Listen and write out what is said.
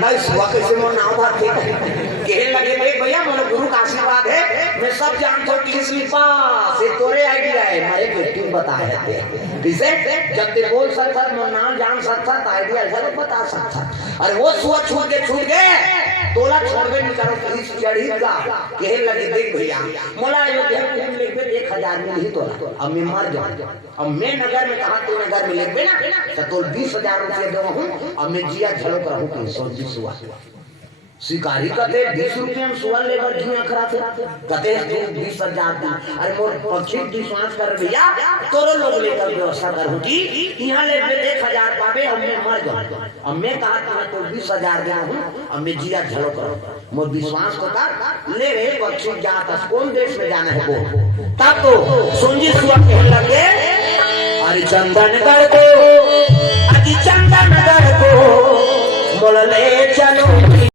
नहीं सुआ कैसे मोर नाम था ठीक है कहने लगे देख भैया मोर गुरु का आशीर्वाद है मैं सब जानता हूँ किस पास ये तोरे आइडिया है मैं एक क्यों बताया थे किसे जब ते बोल सकता मोर नाम जान सकता था आइडिया ऐसा बता सकता अरे वो सुआ छूट गए तोला छोड़बे नहीं करो पुलिस चढ़ी का कहने लगे देख भैया मोला अयोध्या में लेके 1000 में ही तोला अब मैं मर जाऊं अब मैं नगर में कहा तू नगर में लेके ना तो तोल 20,000 रुपया दो हूं अब मैं जिया झलक रहूं कि सोची सुआ शिकारी कहते 20 रुपया में सुअर लेकर जिया खरा थे कहते 20,000 दी अरे मोर पक्षी विश्वास कर भैया तोरो लोग लेकर व्यवस्था करूं कि यहां ले 1000 पावे अब मैं मर जाऊं अब मैं कहा था तो 20,000 दे हूं अब मैं जिया झलो करो मोर विश्वास को कर ले रे पक्षी जाता कौन देश में जाना है वो तब तो सुनजी सुअर कहने लगे अरे चंदनगढ़ को अजी चंदनगढ़ को मोल ले चलो